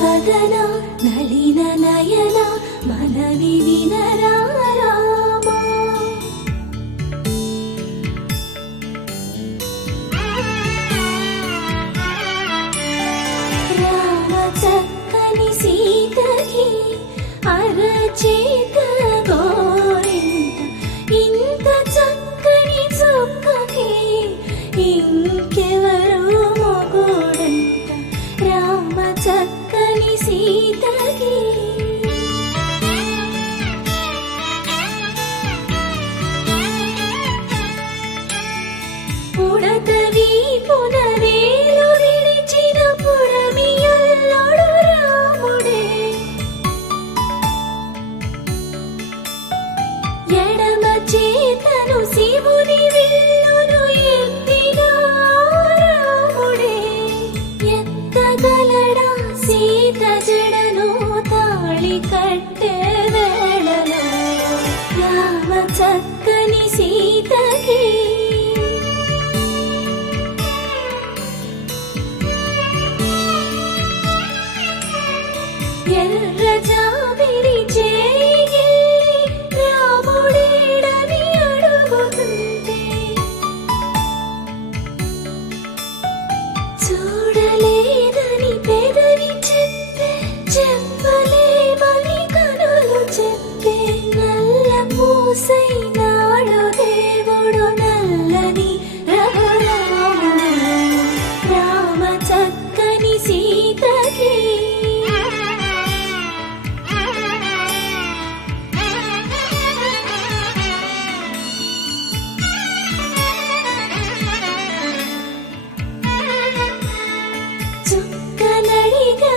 వదన నలిన నయన మనవి వినరా రామా. రామ చక్కని సీతకి అరచేత గోరింట, ఇంత చక్కని చుక్కకి ఇంకెవరు మొగుడంట. రామ చక్కని సీతకి ఉడతవి పునవేలు విడిచిన పుడమియల్లుడు రాముడే. ఎడమ చేతను శివుని విల్లును ఎత్తిన రాముడే. ఎత్తగలడా సీత జడను తాళి కట్టే వేళలో. రామ చక్కని సీతకి ఎర్ర జాబిలి చేయి రాముడేడని అడుగుతుంటే, చూడలేదని పెదవి చెప్పే, చెప్పలేమని కనులు చెప్పే. నల్ల పూసైనాడు దేవుడు నల్లని రఘురాముడు. రామ చక్కని సీతకి చుక్కనడిగా